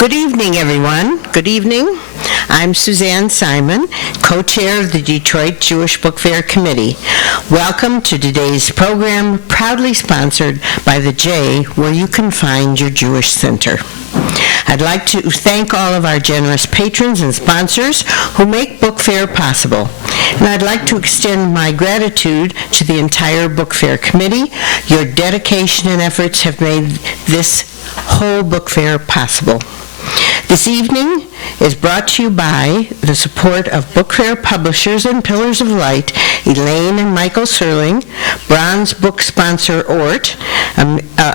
Good evening, everyone. Good evening. I'm Suzanne Simon, co-chair of the Detroit Jewish Book Fair Committee. Welcome to today's program, proudly sponsored by the J, where you can find your Jewish Center. I'd like to thank all of our generous patrons and sponsors who make Book Fair possible. And I'd like to extend my gratitude to the entire Book Fair Committee. Your dedication and efforts have made this whole Book Fair possible. This evening is brought to you by the support of Book Fair publishers and Pillars of Light, Elaine and Michael Serling, bronze book sponsor ORT,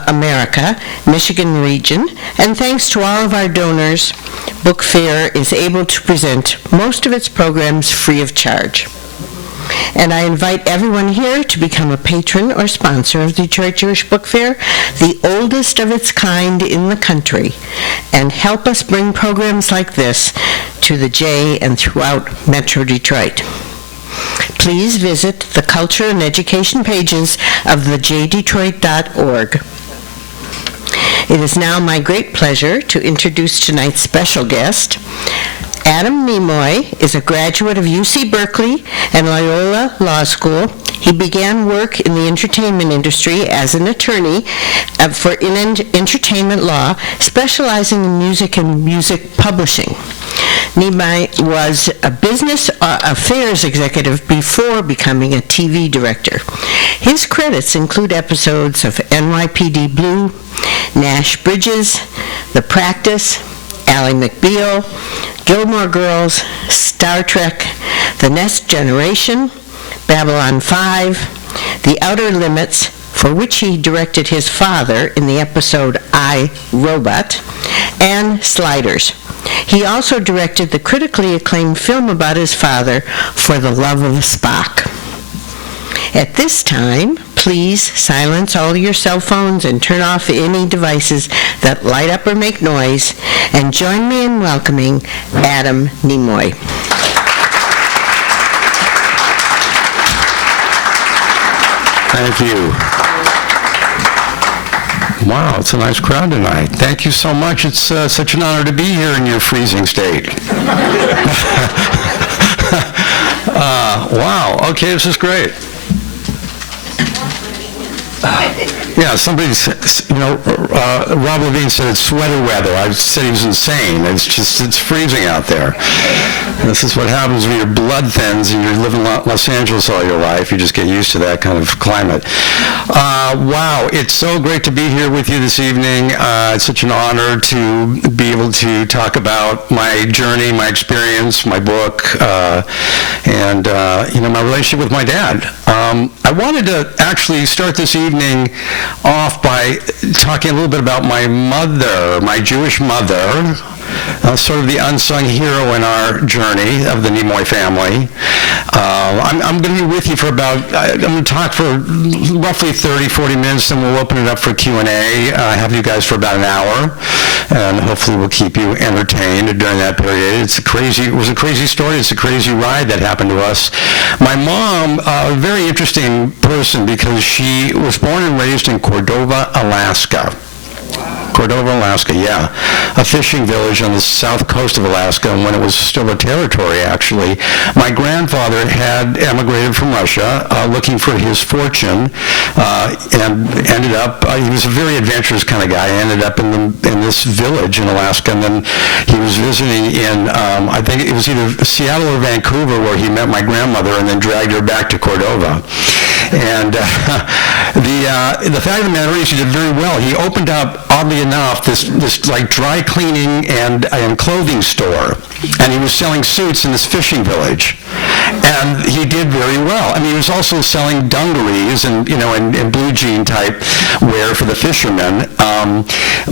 America, Michigan region, and thanks to all of our donors, Book Fair is able to present most of its programs free of charge. And I invite everyone here to become a patron or sponsor of the Detroit Jewish Book Fair, the oldest of its kind in the country, and help us bring programs like this to the J and throughout Metro Detroit. Please visit the culture and education pages of thejddetroit.org. It is now my great pleasure to introduce tonight's special guest. Adam Nimoy is a graduate of UC Berkeley and Loyola Law School. He began work in the entertainment industry as an attorney in entertainment law, specializing in music and music publishing. Nimoy was a business affairs executive before becoming a TV director. His credits include episodes of NYPD Blue, Nash Bridges, The Practice, Ally McBeal, Gilmore Girls, Star Trek, The Next Generation, Babylon 5, The Outer Limits, for which he directed his father in the episode I, Robot, and Sliders. He also directed the critically acclaimed film about his father, For the Love of Spock. At this time, please silence all your cell phones and turn off any devices that light up or make noise, and join me in welcoming Adam Nimoy. Thank you. Wow, it's a nice crowd tonight. Thank you so much. It's such an honor to be here in your freezing state. Wow, okay, this is great. Yeah, somebody said, Rob Levine said it's sweater weather. I said he was insane. It's freezing out there. And this is what happens when your blood thins and you live in Los Angeles all your life. You just get used to that kind of climate. Wow, it's so great to be here with you this evening. It's such an honor to be able to talk about my journey, my experience, my book, and my relationship with my dad. I wanted to actually start this evening off by talking a little bit about my mother, my Jewish mother, sort of the unsung hero in our journey of the Nimoy family. I'm going to be with you for I'm going to talk for roughly 30, 40 minutes, and we'll open it up for Q&A. I have you guys for about an hour, and hopefully we'll keep you entertained during that period. It was a crazy story. It's a crazy ride that happened to us. My mom, a very interesting person because she was born and raised in Cordova, Alaska. Cordova, Alaska, yeah. A fishing village on the south coast of Alaska, when it was still a territory, actually. My grandfather had emigrated from Russia looking for his fortune and ended up, he was a very adventurous kind of guy, ended up in this village in Alaska, and then he was visiting in, I think it was either Seattle or Vancouver, where he met my grandmother and then dragged her back to Cordova. And the fact of the matter is he did very well. He opened up, oddly enough, this like dry cleaning and clothing store, and he was selling suits in this fishing village, and he did very well. I mean, he was also selling dungarees and blue jean type wear for the fishermen.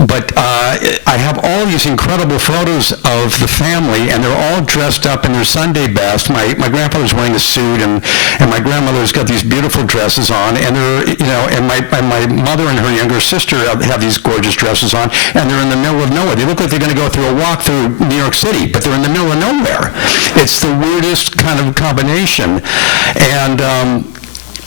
But I have all these incredible photos of the family, and they're all dressed up in their Sunday best. My grandfather's wearing a suit, and my grandmother's got these beautiful dresses on, and they're and my mother and her younger sister have these gorgeous dresses on, and they're in the middle of nowhere. They look like they're going to go through a walk through New York City, but they're in the middle of nowhere. It's the weirdest kind of combination. And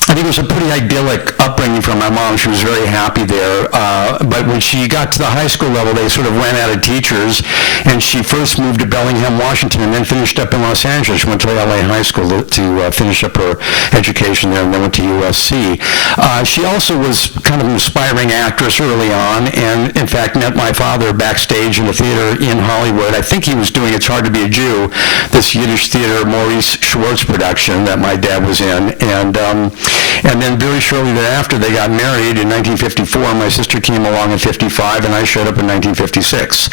I think it was a pretty idyllic upbringing for my mom. She was very happy there. But when she got to the high school level, they sort of ran out of teachers, and she first moved to Bellingham, Washington, and then finished up in Los Angeles. She went to LA High School to finish up her education there, and then went to USC. She also was kind of an aspiring actress early on, and in fact met my father backstage in the theater in Hollywood. I think he was doing It's Hard to Be a Jew, this Yiddish theater Maurice Schwartz production that my dad was in, and then very shortly thereafter they got married in 1954. My sister came along in 55, and I showed up in 1956.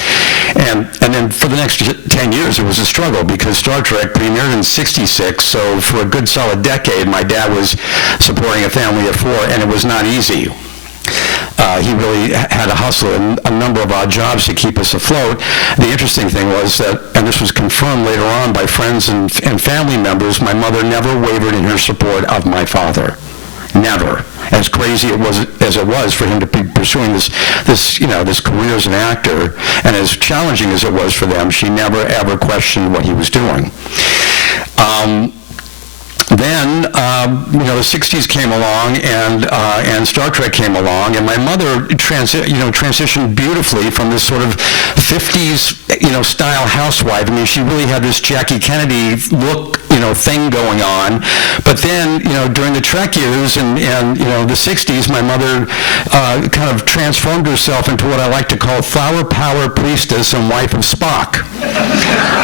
And then for the next 10 years it was a struggle, because Star Trek premiered in 66, so for a good solid decade my dad was supporting a family of 4, and it was not easy. He really had to hustle and a number of odd jobs to keep us afloat. The interesting thing was that, and this was confirmed later on by friends and family members, my mother never wavered in her support of my father. Never. As crazy as it was for him to be pursuing this career as an actor, and as challenging as it was for them, she never ever questioned what he was doing. Then, the 60s came along, and Star Trek came along, and my mother transitioned beautifully from this sort of 50s, style housewife. I mean, she really had this Jackie Kennedy look, thing going on. But then, during the Trek years and the 60s, my mother kind of transformed herself into what I like to call flower power priestess and wife of Spock.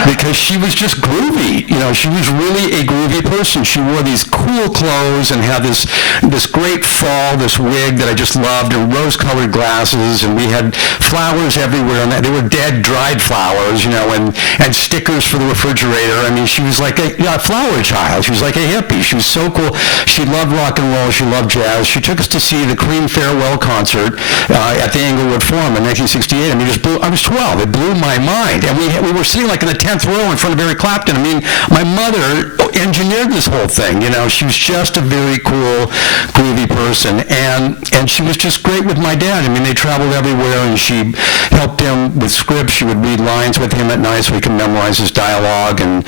Because she was just groovy. She was really a groovy person. She wore these cool clothes and had this great fall, this wig that I just loved, and rose-colored glasses, and we had flowers everywhere, and they were dead, dried flowers, and stickers for the refrigerator. I mean, she was like a flower child. She was like a hippie. She was so cool. She loved rock and roll. She loved jazz. She took us to see the Cream Farewell concert at the Englewood Forum in 1968. I mean, I was 12. It blew my mind. And we were sitting like in the 10th row in front of Eric Clapton. I mean, my mother engineered this whole thing. She was just a very cool, groovy person. And she was just great with my dad. I mean, they traveled everywhere, and she helped him with scripts. She would read lines with him at night so he could memorize his dialogue. And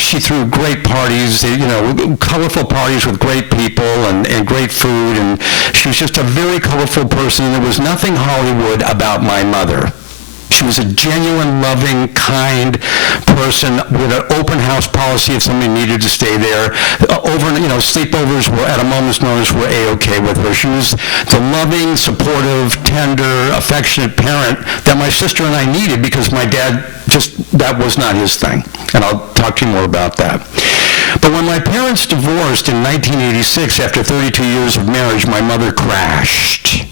she threw great parties, colorful parties with great people and great food. And she was just a very colorful person. And there was nothing Hollywood about my mother. She was a genuine, loving, kind person with an open house policy if somebody needed to stay there. Sleepovers were at a moment's notice were A-okay with her. She was the loving, supportive, tender, affectionate parent that my sister and I needed, because my dad that was not his thing. And I'll talk to you more about that. But when my parents divorced in 1986, after 32 years of marriage, my mother crashed.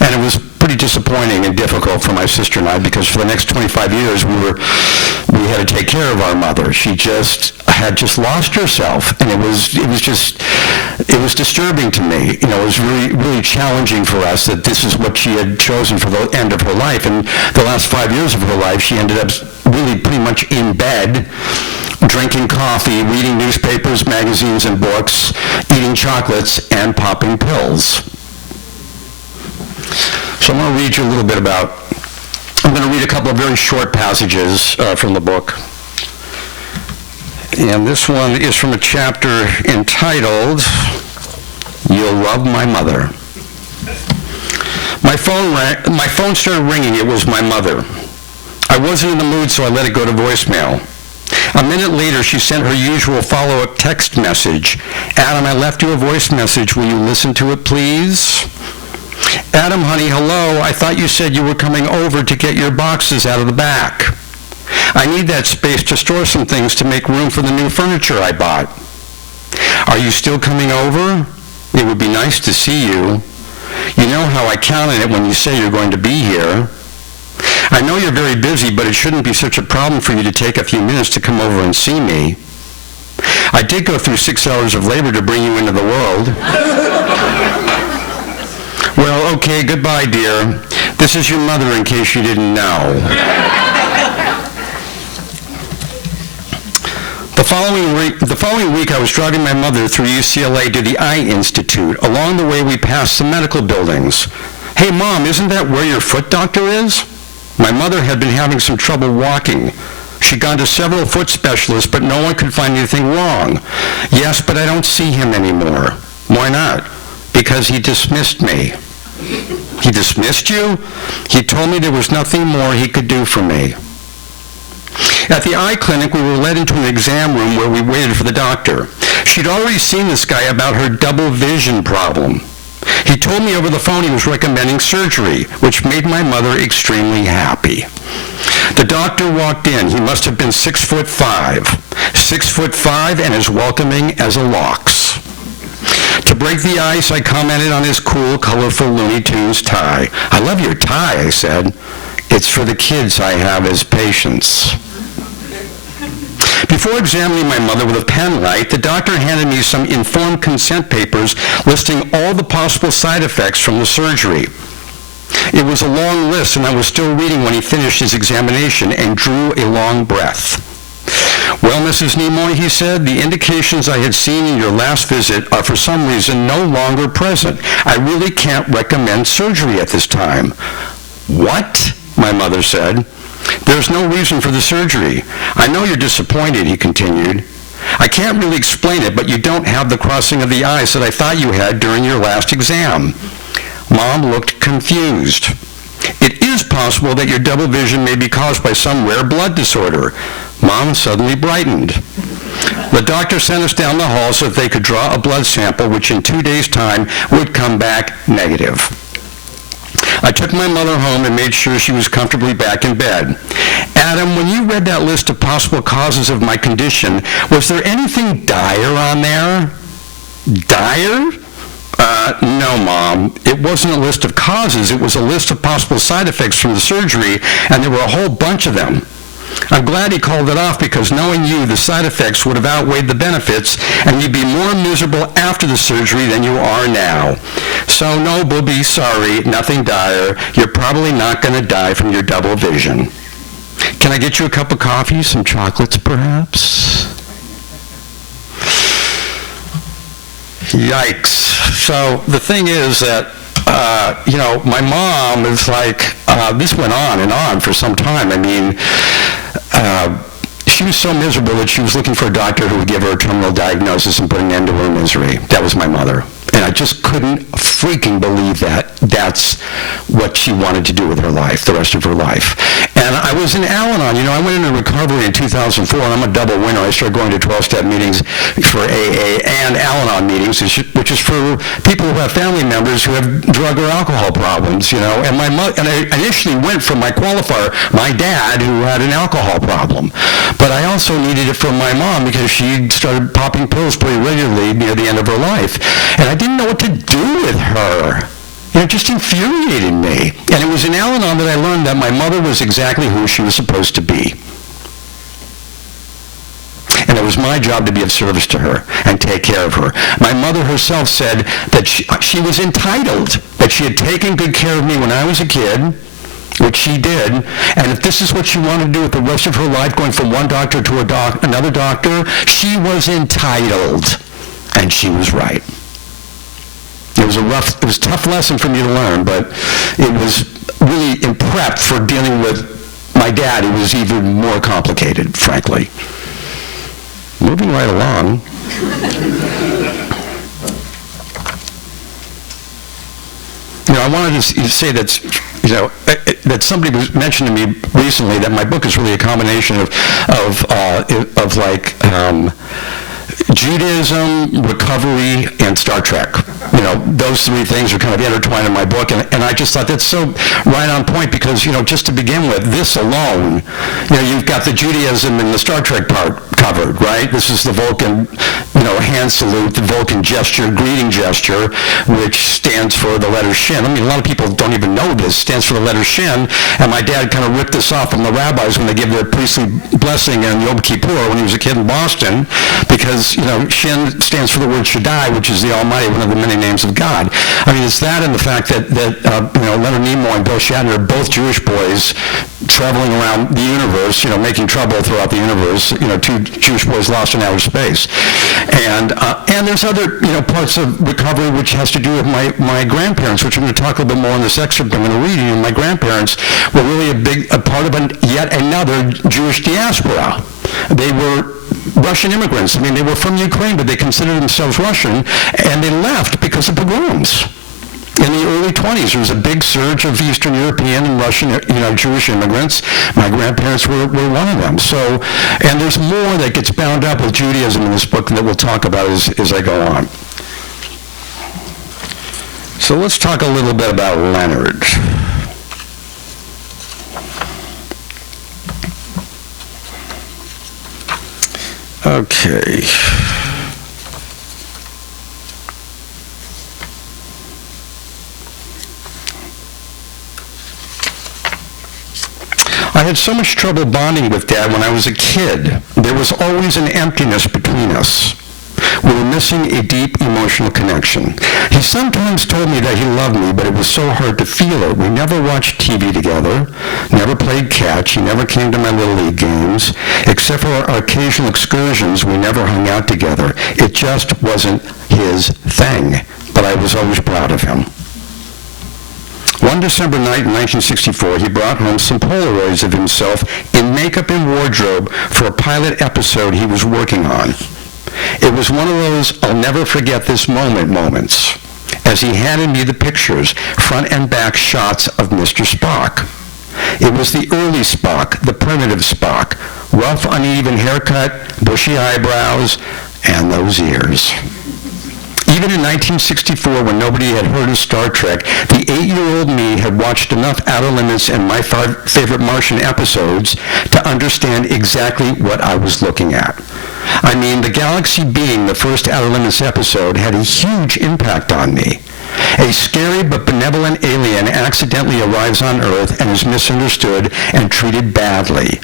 And it was pretty disappointing and difficult for my sister and I, because for the next 25 years we had to take care of our mother. She had lost herself, and it was disturbing to me. It was really, really challenging for us that this is what she had chosen for the end of her life. And the last 5 years of her life, she ended up really pretty much in bed, drinking coffee, reading newspapers, magazines, and books, eating chocolates, and popping pills. So I'm going to read you a little bit I'm going to read a couple of very short passages from the book. And this one is from a chapter entitled, You'll Love My Mother. My phone started ringing. It was my mother. I wasn't in the mood, so I let it go to voicemail. A minute later, she sent her usual follow-up text message. Adam, I left you a voice message. Will you listen to it, please? Adam, honey, hello. I thought you said you were coming over to get your boxes out of the back. I need that space to store some things to make room for the new furniture I bought. Are you still coming over? It would be nice to see you. You know how I count on it when you say you're going to be here. I know you're very busy, but it shouldn't be such a problem for you to take a few minutes to come over and see me. I did go through 6 hours of labor to bring you into the world. Well, okay, goodbye, dear. This is your mother, in case you didn't know. The following week, I was driving my mother through UCLA to the Eye Institute. Along the way, we passed some medical buildings. Hey, Mom, isn't that where your foot doctor is? My mother had been having some trouble walking. She'd gone to several foot specialists, but no one could find anything wrong. Yes, but I don't see him anymore. Why not? Because he dismissed me. He dismissed you? He told me there was nothing more he could do for me. At the eye clinic, we were led into an exam room where we waited for the doctor. She'd already seen this guy about her double vision problem. He told me over the phone he was recommending surgery, which made my mother extremely happy. The doctor walked in. He must have been 6'5". 6'5" and as welcoming as a lox. To break the ice, I commented on his cool, colorful Looney Tunes tie. "I love your tie," I said. "It's for the kids I have as patients." Before examining my mother with a pen light, the doctor handed me some informed consent papers listing all the possible side effects from the surgery. It was a long list, and I was still reading when he finished his examination and drew a long breath. "Well, Mrs. Nimoy," he said, "the indications I had seen in your last visit are for some reason no longer present. I really can't recommend surgery at this time." "What?" my mother said. "There's no reason for the surgery. I know you're disappointed," he continued. "I can't really explain it, but you don't have the crossing of the eyes that I thought you had during your last exam." Mom looked confused. "It is possible that your double vision may be caused by some rare blood disorder." Mom suddenly brightened. The doctor sent us down the hall so that they could draw a blood sample, which in 2 days' time would come back negative. I took my mother home and made sure she was comfortably back in bed. "Adam, when you read that list of possible causes of my condition, was there anything dire on there?" "Dire?" No, Mom. It wasn't a list of causes. It was a list of possible side effects from the surgery, and there were a whole bunch of them. I'm glad he called it off because knowing you, the side effects would have outweighed the benefits, and you'd be more miserable after the surgery than you are now. So no, Booby, sorry, nothing dire. You're probably not going to die from your double vision. Can I get you a cup of coffee, some chocolates perhaps?" Yikes. So the thing is that, my mom is like, this went on and on for some time. I mean, she was so miserable that she was looking for a doctor who would give her a terminal diagnosis and put an end to her misery. That was my mother. And I just couldn't freaking believe that that's what she wanted to do with her life, the rest of her life. And I was in Al-Anon. I went into recovery in 2004, and I'm a double winner. I started going to 12-step meetings for AA and Al-Anon meetings, which is for people who have family members who have drug or alcohol problems, And my mother, and I initially went for my qualifier, my dad, who had an alcohol problem. But I also needed it for my mom because she started popping pills pretty regularly near the end of her life. And I didn't know what to do with her. It just infuriated me. And it was in Al-Anon that I learned that my mother was exactly who she was supposed to be. And it was my job to be of service to her and take care of her. My mother herself said that she was entitled, that she had taken good care of me when I was a kid, which she did, and if this is what she wanted to do with the rest of her life, going from one doctor to another doctor, she was entitled. And she was right. It was a tough lesson for me to learn, but it was really in prep for dealing with my dad. It was even more complicated, frankly. Moving right along. I wanted to say that, that somebody was mentioned to me recently that my book is really a combination of Judaism, recovery, and Star Trek. Those three things are kind of intertwined in my book, and I just thought that's so right on point because, just to begin with, this alone, you've got the Judaism and the Star Trek part covered, right? This is the Vulcan, hand salute, the Vulcan gesture, greeting gesture, which stands for the letter Shin. I mean, a lot of people don't even know this, stands for the letter Shin, and my dad kind of ripped this off from the rabbis when they give their priestly blessing on Yom Kippur when he was a kid in Boston, because, Shin stands for the word Shaddai, which is the Almighty, one of the many names of God. I mean, it's that and the fact that Leonard Nimoy and Bill Shatner are both Jewish boys traveling around the universe, making trouble throughout the universe, two Jewish boys lost in outer space. And there's other, parts of recovery which has to do with my grandparents, which I'm going to talk a little bit more in this excerpt I'm going to read you. My grandparents were really a part of yet another Jewish diaspora. They were Russian immigrants. I mean, they were from Ukraine, but they considered themselves Russian, and they left because of pogroms. In the early 20s, there was a big surge of Eastern European and Russian, Jewish immigrants. My grandparents were one of them. So, and there's more that gets bound up with Judaism in this book that we'll talk about as I go on. So let's talk a little bit about Leonard. Okay. I had so much trouble bonding with Dad when I was a kid. There was always an emptiness between us. We were missing a deep emotional connection. He sometimes told me that he loved me, but it was so hard to feel it. We never watched TV together, never played catch. He never came to my Little League games. Except for our occasional excursions, we never hung out together. It just wasn't his thing, but I was always proud of him. One December night in 1964, he brought home some Polaroids of himself in makeup and wardrobe for a pilot episode he was working on. It was one of those I'll never forget this moments, as he handed me the pictures, front and back shots of Mr. Spock. It was the early Spock, the primitive Spock, rough, uneven haircut, bushy eyebrows, and those ears. Even in 1964, when nobody had heard of Star Trek, the 8-year-old me had watched enough Outer Limits and My Favorite Martian episodes to understand exactly what I was looking at. I mean, the galaxy being the first Outer Limits episode had a huge impact on me. A scary but benevolent alien accidentally arrives on Earth and is misunderstood and treated badly.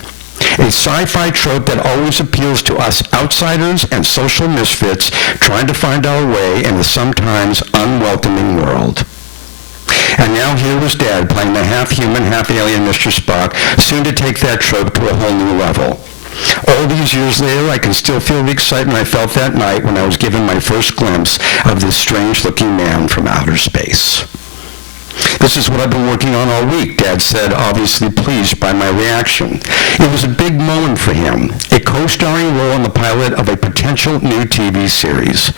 A sci-fi trope that always appeals to us outsiders and social misfits trying to find our way in a sometimes unwelcoming world. And now here was Dad playing the half-human, half-alien Mr. Spock, soon to take that trope to a whole new level. All these years later, I can still feel the excitement I felt that night when I was given my first glimpse of this strange-looking man from outer space. This is what I've been working on all week, Dad said, obviously pleased by my reaction. It was a big moment for him, a co-starring role in the pilot of a potential new TV series.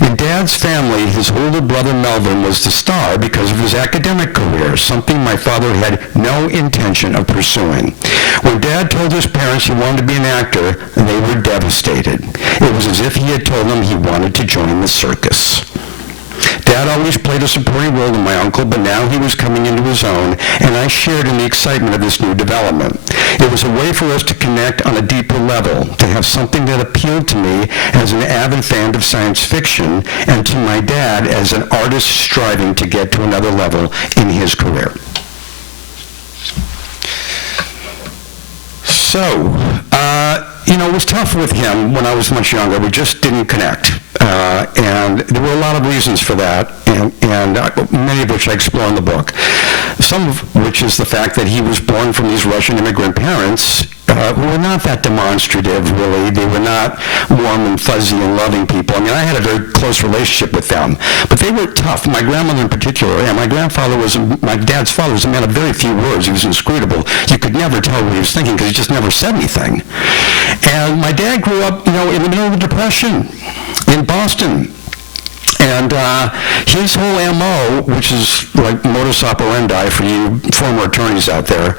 In Dad's family, his older brother Melvin was the star because of his academic career, something my father had no intention of pursuing. When Dad told his parents he wanted to be an actor, they were devastated. It was as if he had told them he wanted to join the circus. Dad always played a supporting role in my uncle, but now he was coming into his own, and I shared in the excitement of this new development. It was a way for us to connect on a deeper level, to have something that appealed to me as an avid fan of science fiction, and to my dad as an artist striving to get to another level in his career. So, it was tough with him when I was much younger. We just didn't connect. And there were a lot of reasons for that, and many of which I explore in the book. Some of which is the fact that he was born from these Russian immigrant parents who were not that demonstrative, really. They were not warm and fuzzy and loving people. I mean, I had a very close relationship with them, but they were tough. My grandmother in particular, and my dad's father was a man of very few words. He was inscrutable. You could never tell what he was thinking because he just never said anything. And my dad grew up, in the middle of the Depression in Boston. And his whole MO, which is like modus operandi for you former attorneys out there,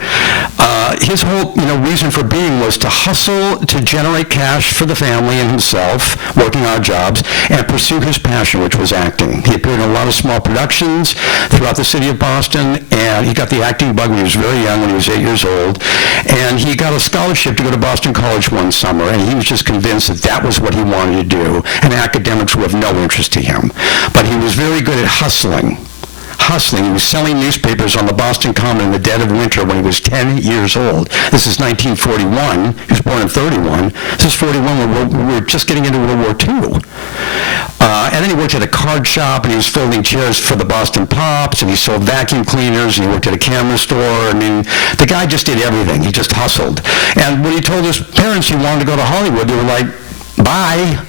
his whole reason for being was to hustle to generate cash for the family and himself, working odd jobs, and pursue his passion, which was acting. He appeared in a lot of small productions throughout the city of Boston, and he got the acting bug when he was very young, when he was 8 years old. And he got a scholarship to go to Boston College one summer, and he was just convinced that that was what he wanted to do, and academics were of no interest to him. But he was very good at hustling. He was selling newspapers on the Boston Common in the dead of winter when he was 10 years old. This is 1941. He was born in 31. This is 41 when we were just getting into World War II. And then he worked at a card shop, and he was folding chairs for the Boston Pops, and he sold vacuum cleaners, and he worked at a camera store. I mean, the guy just did everything. He just hustled. And when he told his parents he wanted to go to Hollywood, they were like, bye.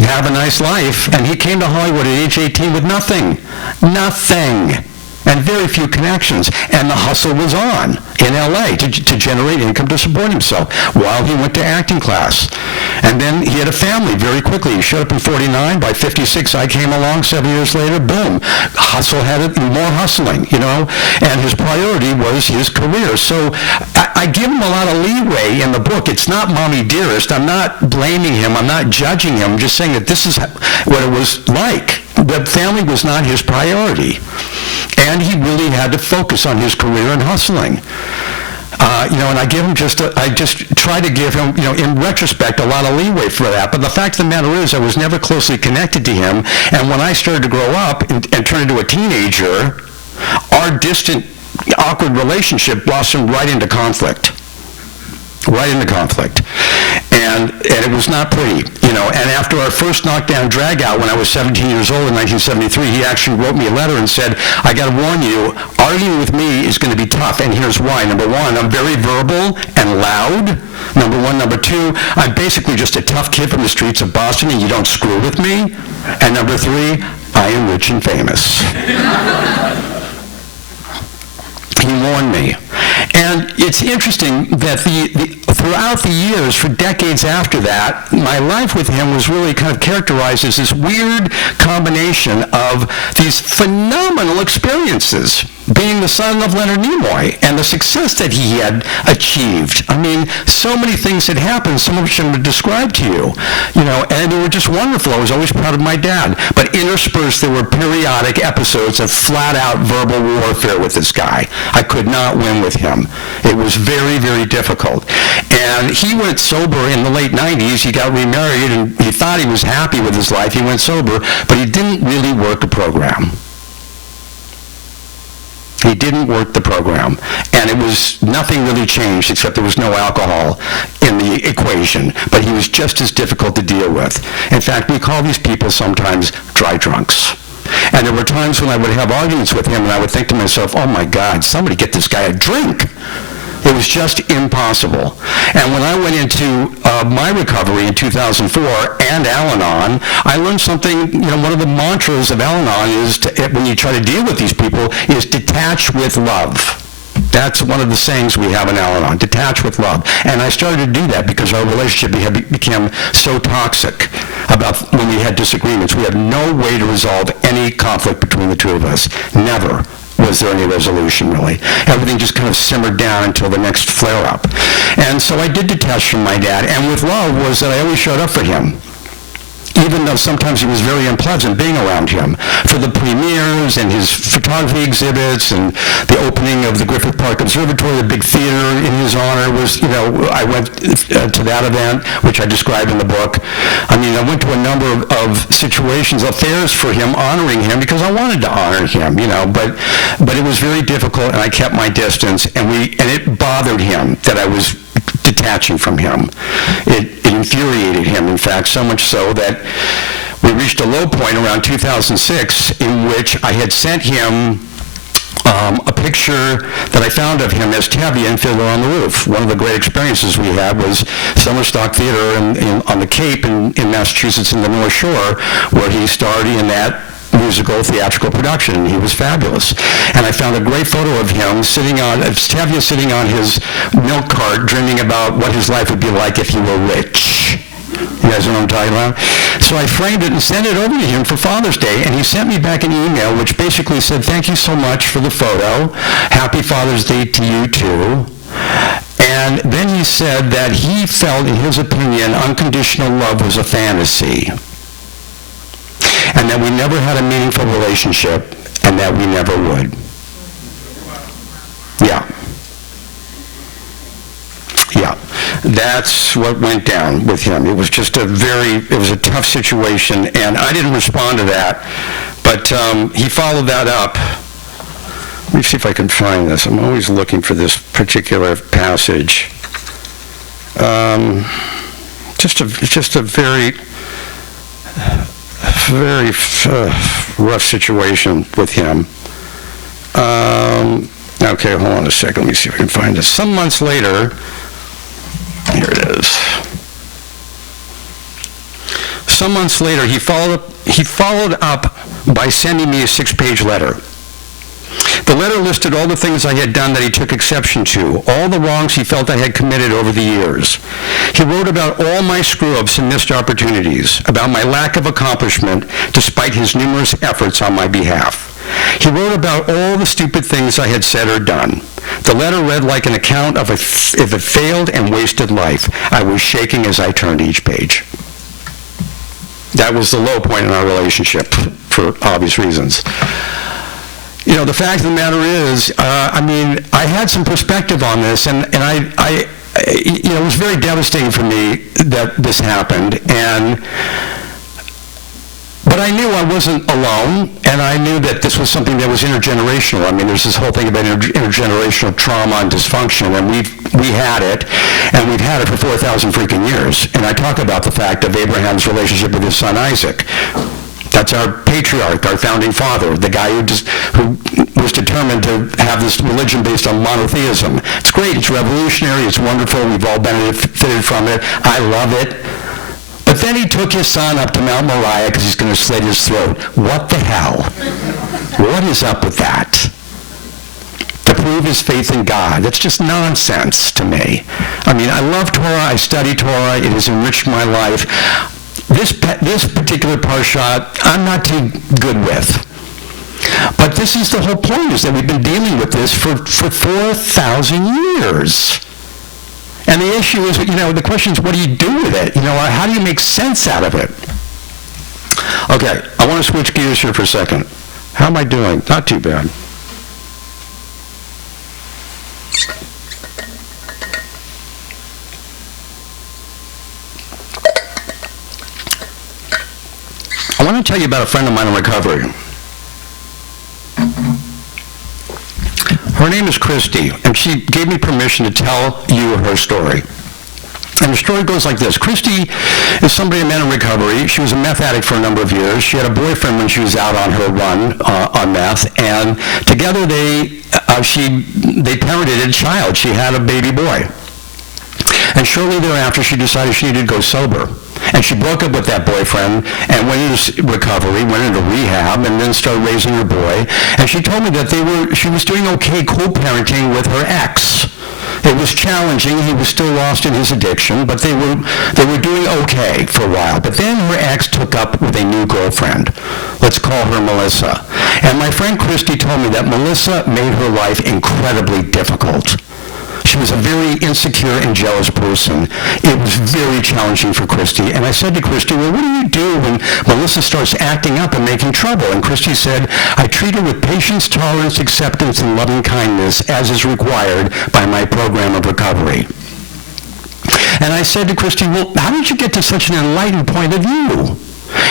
Have a nice life. And he came to Hollywood at age 18 with nothing. Nothing. And very few connections. And the hustle was on in L.A. to generate income to support himself while he went to acting class. And then he had a family very quickly. He showed up in 49. By 56, I came along 7 years later. Boom. Hustle had it, more hustling, you know. And his priority was his career. So I give him a lot of leeway in the book. It's not mommy dearest. I'm not blaming him. I'm not judging him. I'm just saying that this is what it was like. The family was not his priority. And he really had to focus on his career and hustling. And I just try to give him, in retrospect, a lot of leeway for that. But the fact of the matter is, I was never closely connected to him. And when I started to grow up and turn into a teenager, our distant, awkward relationship blossomed right into conflict. Right into conflict. And it was not pretty, And after our first knockdown drag out when I was 17 years old in 1973, he actually wrote me a letter and said, I got to warn you, arguing with me is going to be tough, and here's why. Number one, I'm very verbal and loud. Number one. Number two, I'm basically just a tough kid from the streets of Boston, and you don't screw with me. And number three, I am rich and famous. He warned me. And it's interesting that throughout the years, for decades after that, my life with him was really kind of characterized as this weird combination of these phenomenal experiences, being the son of Leonard Nimoy, and the success that he had achieved. I mean, so many things had happened, some of which I'm going to describe to you, and they were just wonderful. I was always proud of my dad. But interspersed, there were periodic episodes of flat-out verbal warfare with this guy. I could not win with him. It was very, very difficult. And he went sober in the late 90s. He got remarried, and he thought he was happy with his life. He went sober, but he didn't really work a program. He didn't work the program. And it was, nothing really changed except there was no alcohol in the equation. But he was just as difficult to deal with. In fact, we call these people sometimes dry drunks. And there were times when I would have arguments with him and I would think to myself, oh my God, somebody get this guy a drink. It was just impossible. And when I went into my recovery in 2004 and Al-Anon, I learned something, one of the mantras of Al-Anon is, when you try to deal with these people, is detach with love. That's one of the sayings we have in Al-Anon, detach with love. And I started to do that because our relationship became so toxic about when we had disagreements. We had no way to resolve any conflict between the two of us. Never was there any resolution, really. Everything just kind of simmered down until the next flare-up. And so I did detach from my dad, and with love was that I always showed up for him, even though sometimes it was very unpleasant being around him. For the premieres and his photography exhibits and the opening of the Griffith Park Observatory, the big theater in his honor was, I went to that event, which I describe in the book. I mean, I went to a number of situations, affairs for him, honoring him, because I wanted to honor him, but it was very difficult, and I kept my distance, and it bothered him that I was detaching from him. It infuriated him, in fact, so much so that we reached a low point around 2006 in which I had sent him a picture that I found of him as Tevye in Fiddler on the Roof. One of the great experiences we had was Summer Stock Theater on the Cape in Massachusetts in the North Shore, where he starred in that musical theatrical production. He was fabulous. And I found a great photo of him Tevye sitting on his milk cart dreaming about what his life would be like if he were rich. You guys know what I'm talking about? So I framed it and sent it over to him for Father's Day, and he sent me back an email which basically said, thank you so much for the photo. Happy Father's Day to you too. And then he said that he felt, in his opinion, unconditional love was a fantasy, and that we never had a meaningful relationship, and that we never would. Yeah, that's what went down with him. It was just it was a tough situation, and I didn't respond to that, but he followed that up. Let me see if I can find this. I'm always looking for this particular passage. Just a very very rough situation with him. Okay, hold on a second. Let me see if I can find this. Some months later, here it is. Some months later, he followed up by sending me a 6-page letter. The letter listed all the things I had done that he took exception to, all the wrongs he felt I had committed over the years. He wrote about all my screw-ups and missed opportunities, about my lack of accomplishment despite his numerous efforts on my behalf. He wrote about all the stupid things I had said or done. The letter read like an account of a failed and wasted life. I was shaking as I turned each page. That was the low point in our relationship, for obvious reasons. You know, the fact of the matter is, I had some perspective on this, and it was very devastating for me that this happened, but I knew I wasn't alone, and I knew that this was something that was intergenerational. I mean, there's this whole thing about intergenerational trauma and dysfunction, and we had it, and we've had it for 4,000 freaking years. And I talk about the fact of Abraham's relationship with his son Isaac. That's our patriarch, our founding father, the guy who was determined to have this religion based on monotheism. It's great, it's revolutionary, it's wonderful, we've all benefited from it, I love it. But then he took his son up to Mount Moriah because he's going to slit his throat. What the hell? What is up with that? To prove his faith in God. That's just nonsense to me. I mean, I love Torah, I study Torah, it has enriched my life. This particular parsha, I'm not too good with. But this is the whole point, is that we've been dealing with this for 4,000 years. And the issue is, the question is, what do you do with it? How do you make sense out of it? Okay, I want to switch gears here for a second. How am I doing? Not too bad. I want to tell you about a friend of mine in recovery. Her name is Christy, and she gave me permission to tell you her story. And the story goes like this. Christy is somebody I met in recovery. She was a meth addict for a number of years. She had a boyfriend when she was out on her run on meth, and together they parented a child. She had a baby boy. And shortly thereafter, she decided she needed to go sober. And she broke up with that boyfriend and went into recovery, went into rehab, and then started raising her boy. And she told me that she was doing okay co-parenting with her ex. It was challenging. He was still lost in his addiction, but they were doing okay for a while. But then her ex took up with a new girlfriend. Let's call her Melissa. And my friend Christy told me that Melissa made her life incredibly difficult. She was a very insecure and jealous person. It was very challenging for Christy. And I said to Christy, well, what do you do when Melissa starts acting up and making trouble? And Christy said, I treat her with patience, tolerance, acceptance, and loving kindness as is required by my program of recovery. And I said to Christy, well, how did you get to such an enlightened point of view?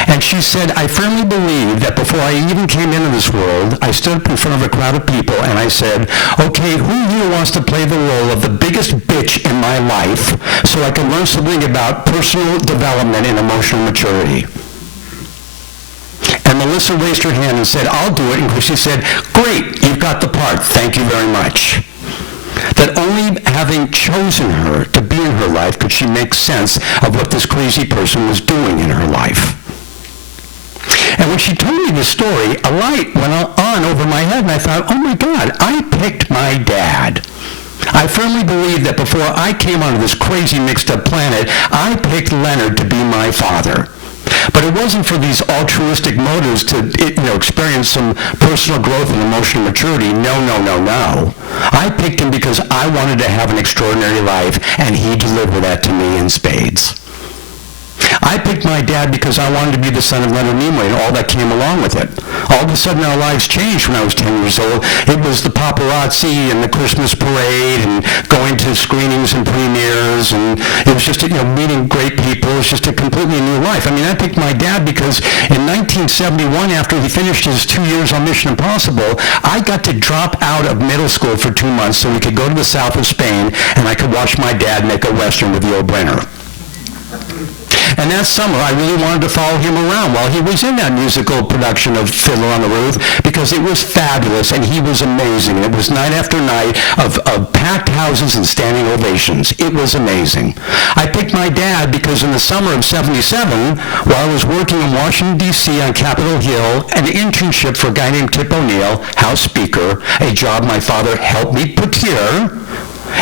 And she said, I firmly believe that before I even came into this world, I stood up in front of a crowd of people and I said, okay, who here wants to play the role of the biggest bitch in my life so I can learn something about personal development and emotional maturity? And Melissa raised her hand and said, I'll do it. And she said, great, you've got the part. Thank you very much. That only having chosen her to be in her life could she make sense of what this crazy person was doing in her life. And when she told me this story, a light went on over my head, and I thought, oh my God, I picked my dad. I firmly believe that before I came onto this crazy mixed-up planet, I picked Leonard to be my father. But it wasn't for these altruistic motives to experience some personal growth and emotional maturity. No. I picked him because I wanted to have an extraordinary life, and he delivered that to me in spades. I picked my dad because I wanted to be the son of Leonard Nimoy and all that came along with it. All of a sudden our lives changed when I was 10 years old. It was the paparazzi and the Christmas parade and going to screenings and premieres, and it was just meeting great people. It was just a completely new life. I mean, I picked my dad because in 1971, after he finished his 2 years on Mission Impossible, I got to drop out of middle school for 2 months so we could go to the south of Spain and I could watch my dad make a Western with Yul Brynner. And that summer, I really wanted to follow him around while he was in that musical production of Fiddler on the Roof, because it was fabulous and he was amazing. It was night after night of packed houses and standing ovations. It was amazing. I picked my dad because in the summer of '77, while I was working in Washington, D.C. on Capitol Hill, an internship for a guy named Tip O'Neill, House Speaker, a job my father helped me procure.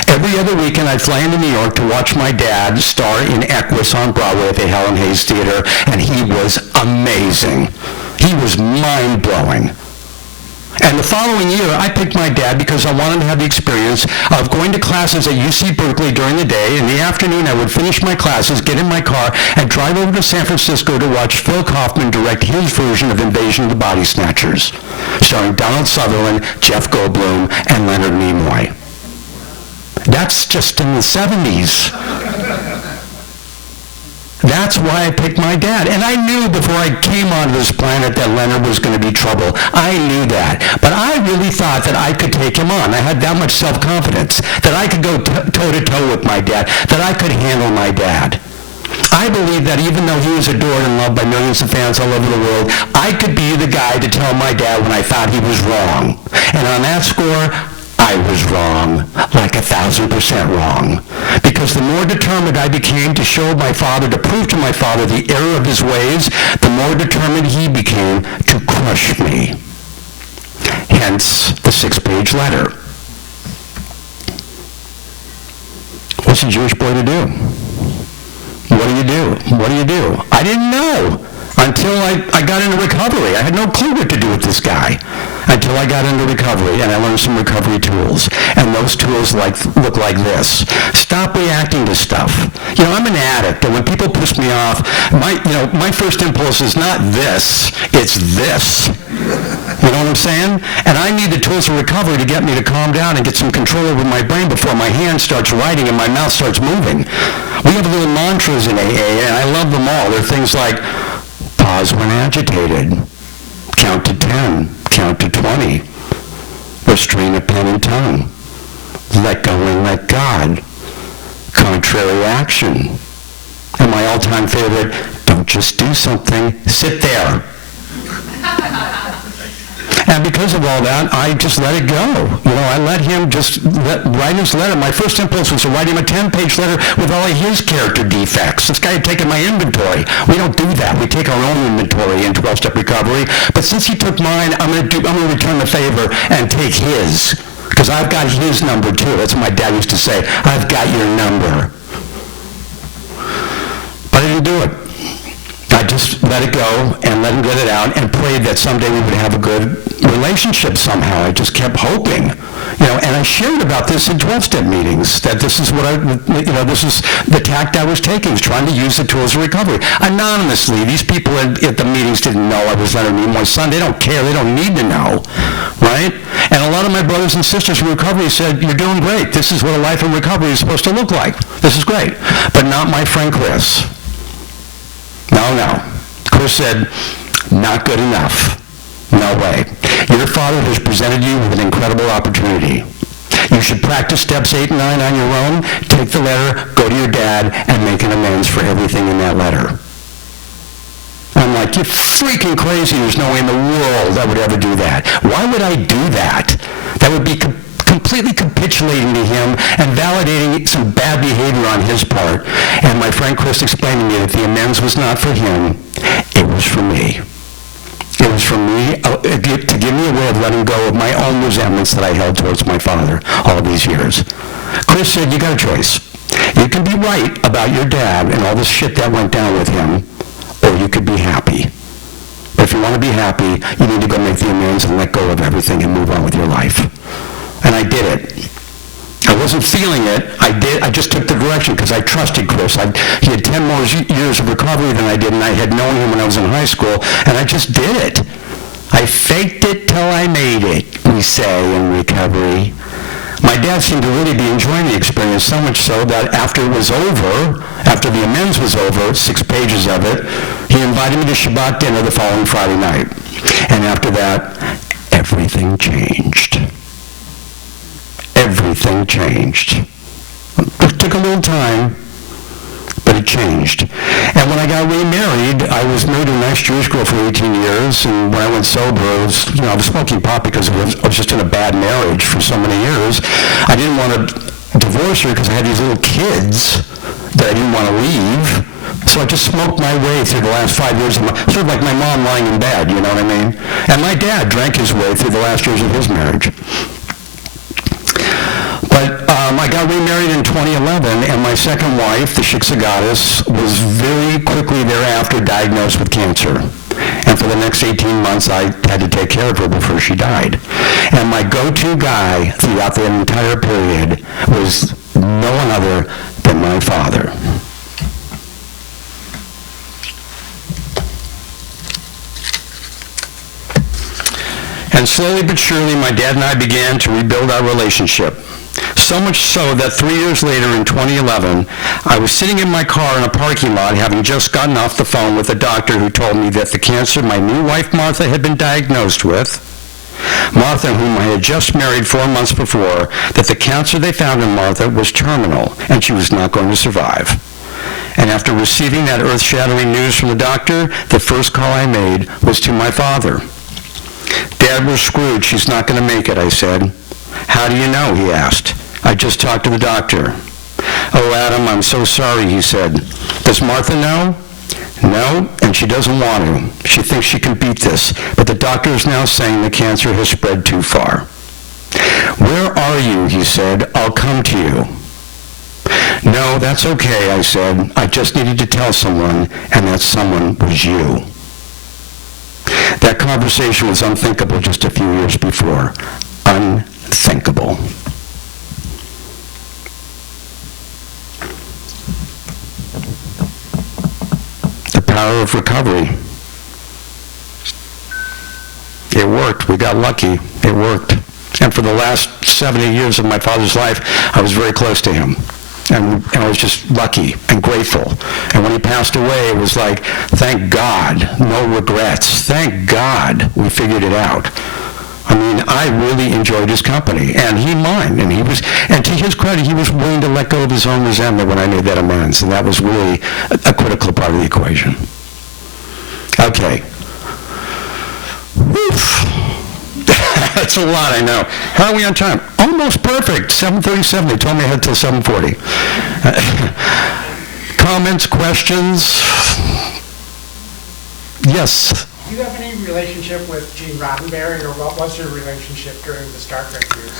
Every other weekend I'd fly into New York to watch my dad star in Equus on Broadway at the Helen Hayes Theater, and he was amazing. He was mind-blowing. And the following year, I picked my dad because I wanted to have the experience of going to classes at UC Berkeley during the day. In the afternoon, I would finish my classes, get in my car, and drive over to San Francisco to watch Phil Kaufman direct his version of Invasion of the Body Snatchers, starring Donald Sutherland, Jeff Goldblum, and Leonard Nimoy. That's just in the 70s. That's why I picked my dad. And I knew before I came onto this planet that Leonard was going to be trouble. I knew that. But I really thought that I could take him on. I had that much self-confidence, that I could go toe-to-toe with my dad, that I could handle my dad. I believed that even though he was adored and loved by millions of fans all over the world, I could be the guy to tell my dad when I thought he was wrong. And on that score, I was wrong, like 1,000% wrong. Because the more determined I became to show my father, to prove to my father the error of his ways, the more determined he became to crush me. Hence the 6-page letter. What's a Jewish boy to do? What do you do? What do you do? I didn't know until I got into recovery. I had no clue what to do with this guy until I got into recovery, and I learned some recovery tools. And those tools look like this. Stop reacting to stuff. I'm an addict, and when people piss me off, my first impulse is not this, it's this. You know what I'm saying? And I need the tools of recovery to get me to calm down and get some control over my brain before my hand starts writing and my mouth starts moving. We have little mantras in AA, and I love them all. They're things like, pause when agitated, count to 10, count to 20, restrain a pen and tongue, let go and let God, contrary action, and my all-time favorite, don't just do something, sit there. And because of all that, I just let it go. I let him just write his letter. My first impulse was to write him a 10-page letter with all of his character defects. This guy had taken my inventory. We don't do that. We take our own inventory in 12-step recovery. But since he took mine, I'm going to return the favor and take his. Because I've got his number too. That's what my dad used to say. I've got your number. But I didn't do it. I just let it go and let him get it out and prayed that someday we would have a good relationship somehow. I just kept hoping, and I shared about this in 12-step meetings, that this is what this is the tact I was taking, was trying to use the tools of recovery. Anonymously, these people at the meetings didn't know I was Leonard Nimoy's son. They don't care. They don't need to know, right? And a lot of my brothers and sisters in recovery said, you're doing great. This is what a life in recovery is supposed to look like. This is great. But not my friend Chris. No. Chris said, not good enough. No way. Your father has presented you with an incredible opportunity. You should practice steps 8 and 9 on your own, take the letter, go to your dad, and make an amends for everything in that letter. I'm like, you're freaking crazy. There's no way in the world I would ever do that. Why would I do that? That would be completely capitulating to him and validating some bad behavior on his part. And my friend Chris explained to me that the amends was not for him, it was for me. It was for me to give me a way of letting go of my own resentments that I held towards my father all these years. Chris said, you got a choice. You can be right about your dad and all the shit that went down with him, or you could be happy. But if you want to be happy, you need to go make the amends and let go of everything and move on with your life. And I did it. I wasn't feeling it. I just took the direction because I trusted Chris. He had 10 more years of recovery than I did, and I had known him when I was in high school, and I just did it. I faked it till I made it, we say in recovery. My dad seemed to really be enjoying the experience, so much so that after it was over, after the amends was over, 6 pages of it, he invited me to Shabbat dinner the following Friday night. And after that, everything changed. Everything changed. It took a little time, but but it changed. And when I got remarried, I was married to a nice Jewish girl for 18 years, and when I went sober, I was smoking pot because I was just in a bad marriage for so many years. I didn't want to divorce her because I had these little kids that I didn't want to leave. So I just smoked my way through the last 5 years, sort of like my mom lying in bed, you know what I mean? And my dad drank his way through the last years of his marriage. But I got remarried in 2011, and my second wife, the Shiksa goddess, was very quickly thereafter diagnosed with cancer. And for the next 18 months, I had to take care of her before she died. And my go-to guy throughout the entire period was no one other than my father. And slowly but surely, my dad and I began to rebuild our relationship. So much so that 3 years later, in 2011, I was sitting in my car in a parking lot, having just gotten off the phone with a doctor who told me that the cancer my new wife, Martha, had been diagnosed with, Martha, whom I had just married 4 months before, that the cancer they found in Martha was terminal, and she was not going to survive. And after receiving that earth-shattering news from the doctor, the first call I made was to my father. "Dad, we're screwed. She's not going to make it," I said. "How do you know?" he asked. "I just talked to the doctor." "Oh, Adam, I'm so sorry," he said. "Does Martha know?" "No, and she doesn't want to. She thinks she can beat this, but the doctor is now saying the cancer has spread too far." "Where are you?" he said. "I'll come to you." "No, that's okay," I said. "I just needed to tell someone, and that someone was you." That conversation was unthinkable just a few years before. Unthinkable. The power of recovery. It worked. We got lucky. It worked. And for the last 70 years of my father's life, I was very close to him. And I was just lucky and grateful. And when he passed away, it was like, thank God, no regrets. Thank God we figured it out. I mean, I really enjoyed his company, and he mine. And to his credit, he was willing to let go of his own resentment when I made that amends, and that was really a critical part of the equation. Okay. Woof. That's a lot, I know. How are we on time? Almost perfect. 7:37. They told me I had till 7:40. Comments, questions? Yes. Do you have any relationship with Gene Roddenberry, or what was your relationship during the Star Trek years?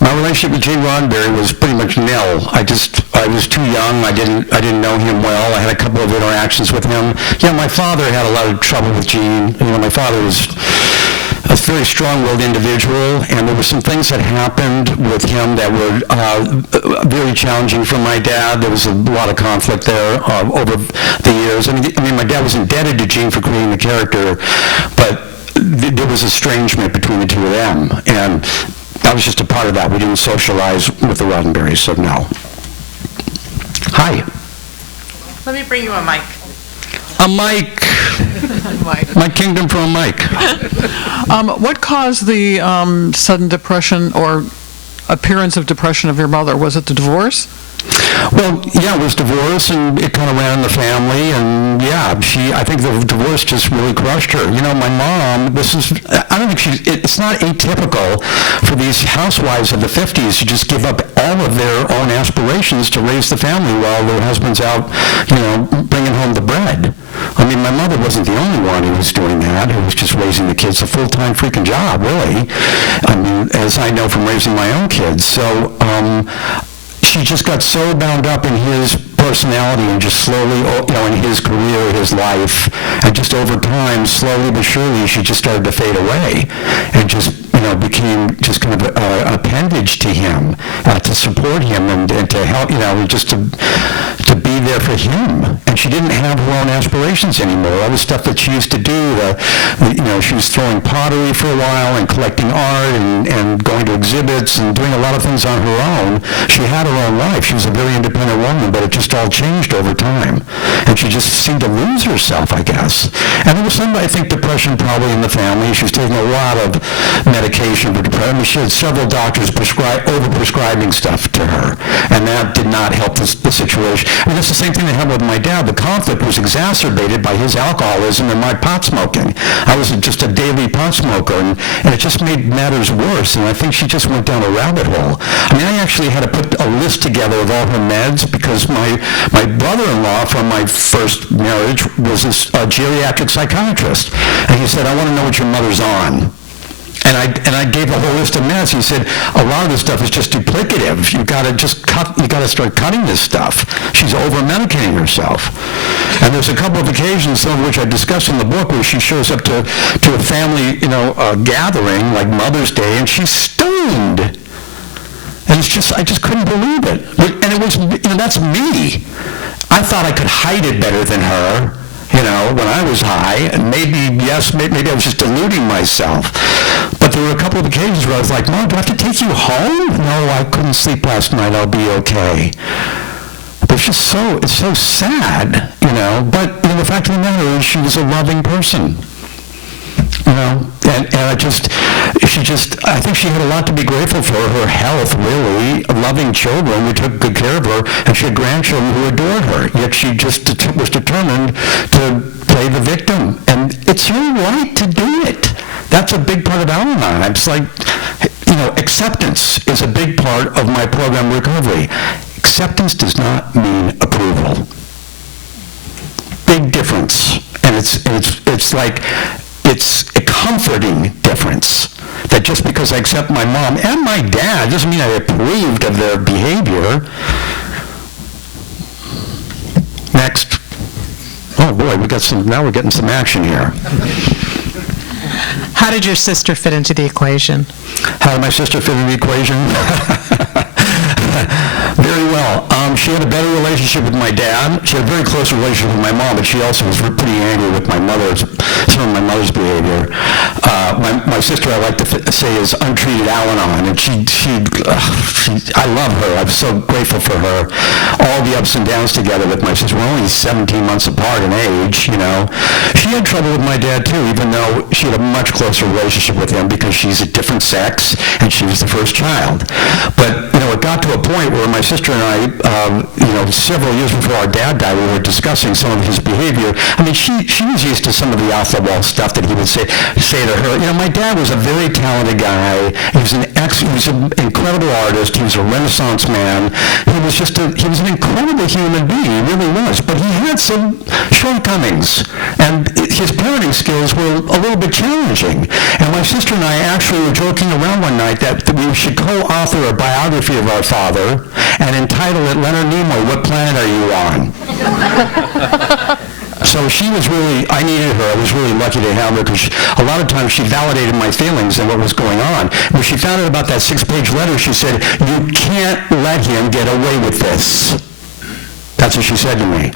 My relationship with Gene Roddenberry was pretty much nil. I was too young. I didn't know him well. I had a couple of interactions with him. Yeah, my father had a lot of trouble with Gene. My father was a very strong-willed individual, and there were some things that happened with him that were very challenging for my dad. There was a lot of conflict there over the years. I mean, my dad was indebted to Gene for creating the character, but there was estrangement between the two of them, and I was just a part of that. We didn't socialize with the Roddenberrys, so no. Hi. Let me bring you a mic. A mic. My kingdom for a mic. What caused the sudden depression or appearance of depression of your mother? Was it the divorce? Well, yeah, it was divorce, and it kind of ran in the family, and yeah, I think the divorce just really crushed her. My mom, I don't think it's not atypical for these housewives of the 50s to just give up all of their own aspirations to raise the family while their husband's out, bringing home the bread. I mean, my mother wasn't the only one who was doing that, who was just raising the kids, a full-time freaking job, really. I mean, as I know from raising my own kids. So, she just got so bound up in his personality and just slowly, in his career, his life, and just over time, slowly but surely, she just started to fade away and just, became just kind of an appendage to him, to support him and to help, just to be there for him. And she didn't have her own aspirations anymore. All the stuff that she used to do, she was throwing pottery for a while and collecting art and going to exhibits and doing a lot of things on her own. She had her own life. She was a very independent woman, but it just all changed over time. And she just seemed to lose herself, I guess. And there was some, I think, depression probably in the family. She was taking a lot of medication for depression. I mean, she had several doctors over-prescribing stuff to her, and that did not help the situation. I mean, that's the same thing that happened with my dad. The conflict was exacerbated by his alcoholism and my pot smoking. I was just a daily pot smoker, and it just made matters worse, and I think she just went down a rabbit hole. I mean, I actually had to put a list together of all her meds because my brother-in-law from my first marriage was a geriatric psychiatrist, and he said, I want to know what your mother's on. And I gave a whole list of meds. He said, a lot of this stuff is just duplicative. You got to start cutting this stuff. She's over-medicating herself. And there's a couple of occasions, some of which I discuss in the book, where she shows up to a family, gathering, like Mother's Day, and she's stoned. And I just couldn't believe it. And it was, that's me. I thought I could hide it better than her. When I was high, and maybe I was just deluding myself. But there were a couple of occasions where I was like, Mom, do I have to take you home? No, I couldn't sleep last night. I'll be okay. But it's so sad, But the fact of the matter is she was a loving person. And I think she had a lot to be grateful for. Her health, really, loving children. We took good care of her, and she had grandchildren who adored her. Yet she just was determined to play the victim. And it's her right to do it. That's a big part of Al-Anon. It's like, acceptance is a big part of my program recovery. Acceptance does not mean approval. Big difference. And it's like, it's a comforting difference that just because I accept my mom and my dad doesn't mean I approved of their behavior. Next. Oh boy, now we're getting some action here. How did your sister fit into the equation? How did my sister fit into the equation? Very well. She had a better relationship with my dad. She had a very close relationship with my mom, but she also was pretty angry with some of my mother's behavior. My sister, I like to say, is untreated Al-Anon, and I love her. I'm so grateful for her. All the ups and downs together with my sister. We're only 17 months apart in age, She had trouble with my dad, too, even though she had a much closer relationship with him because she's a different sex, and she was the first child. But, it got to a point where my sister and I, several years before our dad died, we were discussing some of his behavior. I mean, she was used to some of the off-the-wall stuff that he would say to her. My dad was a very talented guy. He was an incredible artist. He was a Renaissance man. He was an incredible human being. He really was. But he had some shortcomings, and his parenting skills were a little bit challenging. And my sister and I actually were joking around one night that we should co-author a biography of our father and entitle it Leonard Nimoy, What Planet Are You On? So she was I needed her. I was really lucky to have her because a lot of times she validated my feelings and what was going on. When she found out about that 6-page letter, she said, you can't let him get away with this. That's what she said to me.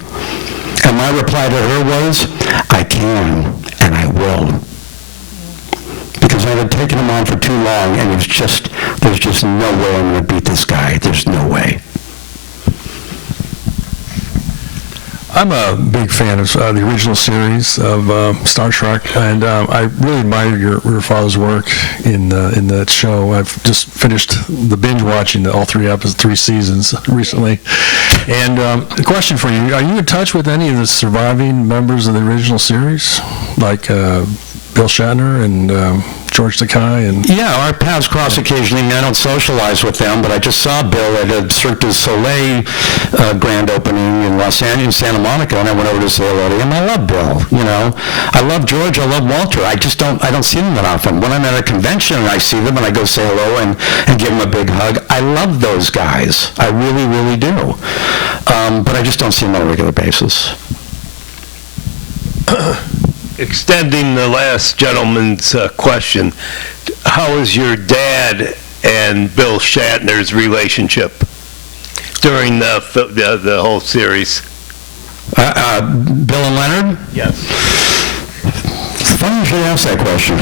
And my reply to her was, I can and I will. Because I had taken him on for too long, and there's just no way I'm going to beat this guy. There's no way. I'm a big fan of the original series of Star Trek, and I really admire your father's work in that show. I've just finished the binge watching all 3 seasons recently. And a question for you: are you in touch with any of the surviving members of the original series, like Bill Shatner and George Takei? And yeah, our paths cross occasionally. I don't socialize with them, but I just saw Bill at a Cirque du Soleil grand opening in Los Angeles, Santa Monica, and I went over to say hello to him. I love Bill, I love George, I love Walter. I don't see them that often. When I'm at a convention and I see them and I go say hello and give them a big hug, I love those guys. I really, really do. But I just don't see them on a regular basis. Extending the last gentleman's question, how is your dad and Bill Shatner's relationship during the whole series? Bill and Leonard? Yes. It's funny you should ask that question.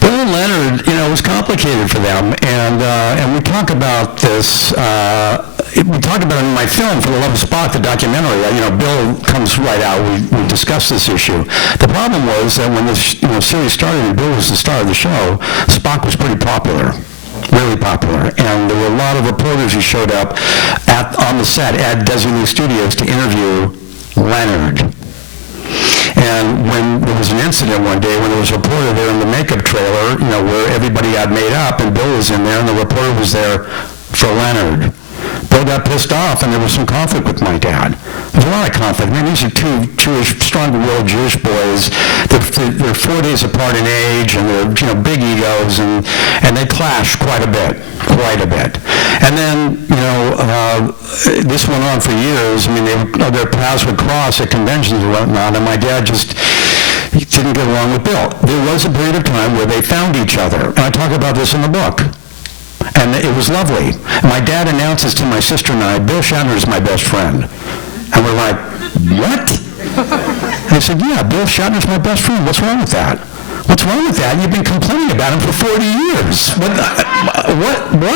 Bill and Leonard, it was complicated for them, and we talk about this. We talked about it in my film, For the Love of Spock, the documentary. Bill comes right out. We discuss this issue. The problem was that when this series started and Bill was the star of the show, Spock was pretty popular. really popular. And there were a lot of reporters who showed up on the set at Desilu Studios to interview Leonard. And when there was an incident one day when there was a reporter there in the makeup trailer, where everybody got made up and Bill was in there and the reporter was there for Leonard. Bill got pissed off and there was some conflict with my dad. There's a lot of conflict. I mean, these are two strong-willed Jewish boys. They're 4 days apart in age and they're, big egos and they clash quite a bit. And then, this went on for years. I mean, their paths would cross at conventions and whatnot, and my dad just didn't get along with Bill. There was a period of time where they found each other, and I talk about this in the book. And it was lovely. My dad announces to my sister and I, Bill Shatner is my best friend. And we're like, what? And he said, yeah, Bill Shatner's my best friend. What's wrong with that? What's wrong with that? You've been complaining about him for 40 years. What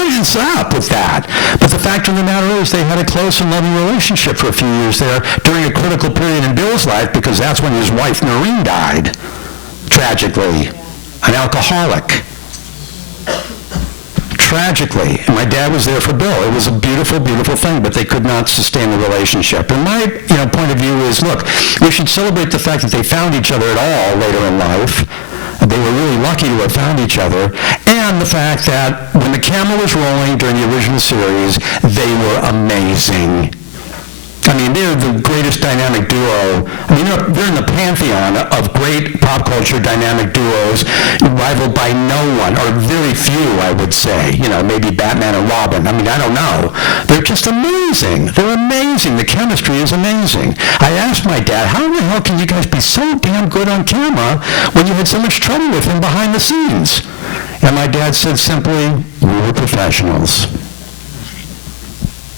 is up with that? But the fact of the matter is they had a close and loving relationship for a few years there during a critical period in Bill's life because that's when his wife, Noreen, died, tragically, an alcoholic. Tragically, and my dad was there for Bill. It was a beautiful, beautiful thing, but they could not sustain the relationship. And my point of view is, look, we should celebrate the fact that they found each other at all later in life. They were really lucky to have found each other, and the fact that when the camera was rolling during the original series, they were amazing. I mean, they're the greatest dynamic duo. I mean, they're in the pantheon of great pop culture dynamic duos, rivaled by no one, or very few, I would say. Maybe Batman and Robin. I mean, I don't know. They're just amazing. They're amazing. The chemistry is amazing. I asked my dad, how in the hell can you guys be so damn good on camera when you had so much trouble with him behind the scenes? And my dad said simply, we were professionals.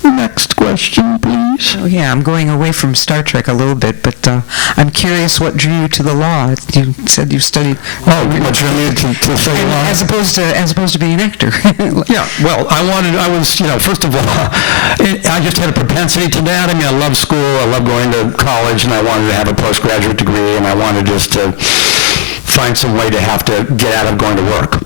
Next question, please. Oh, yeah, I'm going away from Star Trek a little bit, but I'm curious what drew you to the law. You said you studied. Oh, what drew me to study law? As opposed to being an actor. Yeah, well, first of all, I just had a propensity to that. I mean, I love school, I love going to college, and I wanted to have a postgraduate degree, and I wanted just to find some way to have to get out of going to work.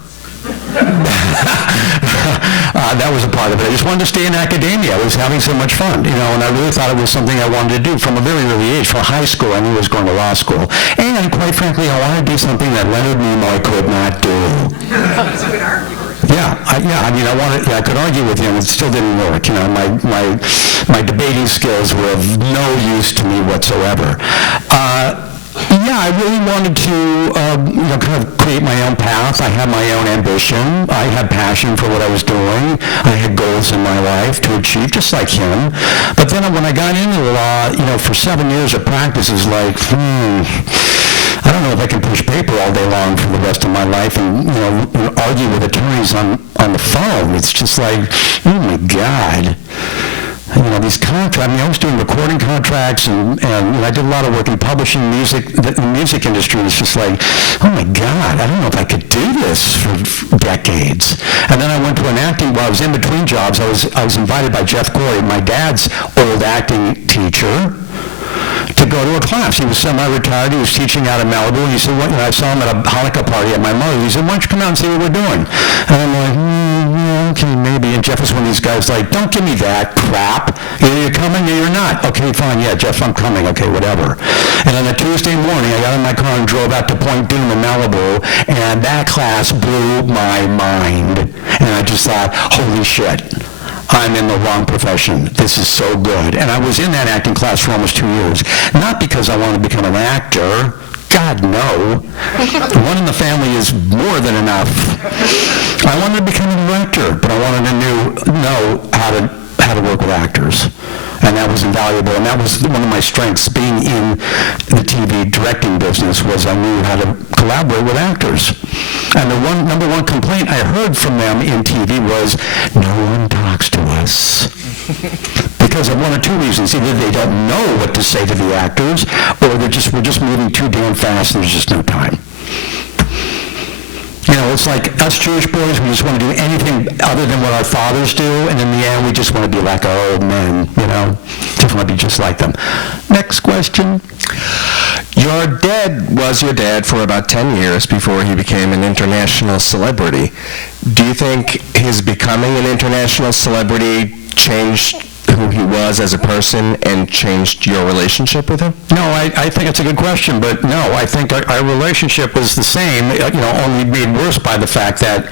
That was a part of it. I just wanted to stay in academia. I was having so much fun, and I really thought it was something I wanted to do from a very early age. From high school, I knew I was going to law school. And quite frankly, I wanted to do something that Leonard Nimoy could not do. That's a good argument. I could argue with him. It still didn't work. My debating skills were of no use to me whatsoever. I really wanted to, kind of create my own path. I had my own ambition. I had passion for what I was doing. I had goals in my life to achieve, just like him. But then when I got into the law, for 7 years of practice, is like, I don't know if I can push paper all day long for the rest of my life and, argue with attorneys on the phone. It's just like, oh my God. These contracts, I was doing recording contracts and I did a lot of work in publishing music, the music industry. It's just like, oh my God, I don't know if I could do this for decades. And then I went to an acting, while I was in between jobs, I was invited by Jeff Corey, my dad's old acting teacher, to go to a class. He was semi-retired. He was teaching out in Malibu. And he said, I saw him at a Hanukkah party at my mother. He said, why don't you come out and see what we're doing? And I'm like, okay, maybe. And Jeff was one of these guys like, don't give me that crap. Either you're coming or you're not. Okay, fine. Yeah, Jeff, I'm coming. Okay, whatever. And on a Tuesday morning, I got in my car and drove out to Point Doom in Malibu. And that class blew my mind. And I just thought, holy shit. I'm in the wrong profession. This is so good. And I was in that acting class for almost 2 years. Not because I wanted to become an actor. God, no. One in the family is more than enough. I wanted to become a director, but I wanted to know how to work with actors. And that was invaluable. And that was one of my strengths, being in the TV directing business, was I knew how to collaborate with actors. And the number one complaint I heard from them in TV was, no one talks to us. Because of one or two reasons. Either they don't know what to say to the actors, or we're just moving too damn fast and there's just no time. It's like us Jewish boys, we just want to do anything other than what our fathers do, and in the end, we just want to be like our old men, just want to be just like them. Next question. Your dad was your dad for about 10 years before he became an international celebrity. Do you think his becoming an international celebrity changed who he was as a person and changed your relationship with him? No, I think it's a good question, but no, I think our relationship was the same, only made worse by the fact that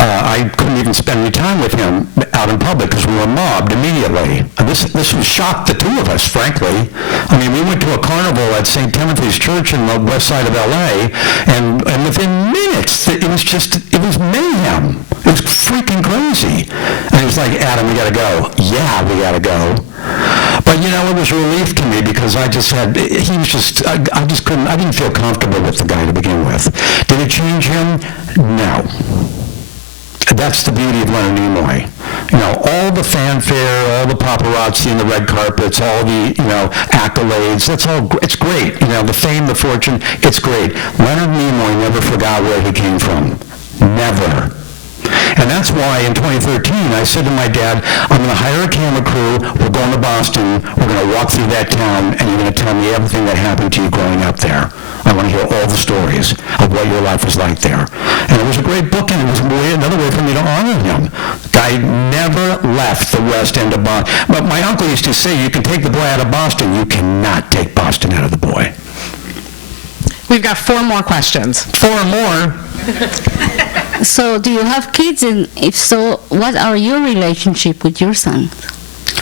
I couldn't even spend any time with him out in public because we were mobbed immediately. And this shocked the two of us, frankly. I mean, we went to a carnival at St. Timothy's Church in the west side of L.A., and within minutes, it was mayhem. It was freaking crazy. And he was like, Adam, we got to go. Yeah, we got to go. But, it was a relief to me because I just couldn't, I didn't feel comfortable with the guy to begin with. Did it change him? No. That's the beauty of Leonard Nimoy. All the fanfare, all the paparazzi and the red carpets, all the, accolades, it's great. The fame, the fortune, it's great. Leonard Nimoy never forgot where he came from. Never. And that's why in 2013 I said to my dad, I'm going to hire a camera crew, we're going to Boston, we're going to walk through that town, and you're going to tell me everything that happened to you growing up there. I want to hear all the stories of what your life was like there. And it was a great book, and it was another way for me to honor him. Guy never left the west end of Boston. But my uncle used to say, you can take the boy out of Boston, you cannot take Boston out of the boy. We've got 4 more questions. 4 more? So, do you have kids? And if so, what are your relationship with your son?